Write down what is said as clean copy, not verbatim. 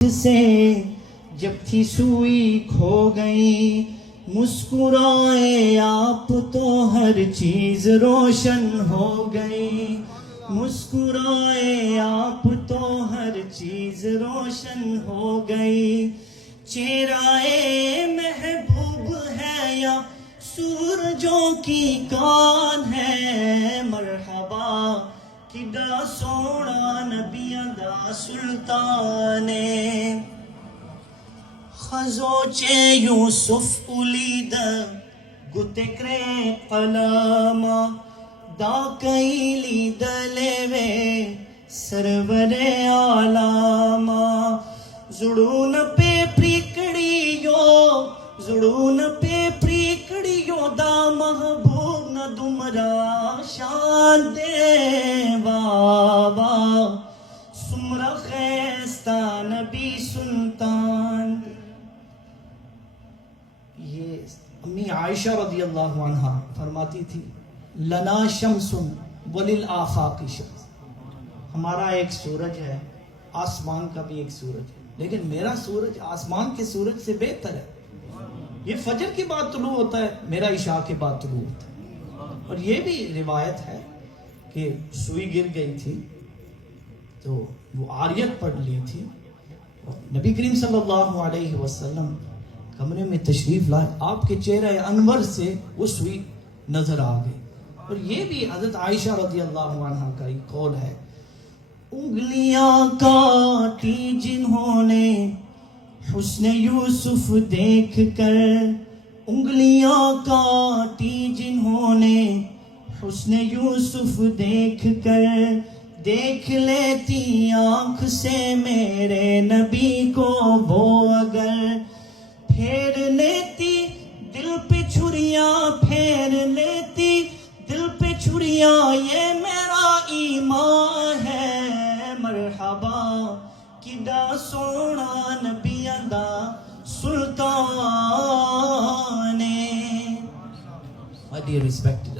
سے جب تھی سوئی کھو گئی، مسکرائے آپ تو ہر چیز روشن ہو گئی، مسکرائے آپ تو ہر چیز روشن ہو گئی، چہرہ محبوب ہے یا سورجوں کی کان ہے، مرحبا کڈا سونا نبیاں دا سلطان خزوچے یوسف اولید گتکرے قلما دا کئیلی دلیوے سرور عالما زڑون پہ پریکڑیو دا محبوب نہ دمرا شان دے بابا سمرا خیستہ نبی سلطان۔ یہ امی عائشہ رضی اللہ عنہا فرماتی تھی لنا شمس وللآفاق شمس، ہمارا ایک سورج ہے، آسمان کا بھی ایک سورج ہے، لیکن میرا سورج آسمان کے سورج سے بہتر ہے، یہ فجر کے بعد طلوع ہوتا ہے، میرا عشاء کے بعد طلوع ہوتا ہے۔ اور یہ بھی روایت ہے کہ سوئی گر گئی تھی تو وہ عاریت پڑھ لی تھی، نبی کریم صلی اللہ علیہ وسلم کمرے میں تشریف لائے، آپ کے چہرہ انور سے وہ سوئی نظر آ گئی۔ اور یہ بھی حضرت عائشہ رضی اللہ عنہ کا ایک قول ہے، انگلیاں کاٹی جنہوں نے حسن یوسف دیکھ کر، انگلیاں کاٹی جنہوں نے حسن یوسف دیکھ کر، دیکھ لیتی آنکھ سے میرے نبی کو وہ اگر، پھیر لیتی دل پہ چھریاں، پھیر لیتی دل پہ چھریاں، یہ میرا ایمان ہے، مرحبا کڈا سونا نبیاں دا سلطان۔ My dear respected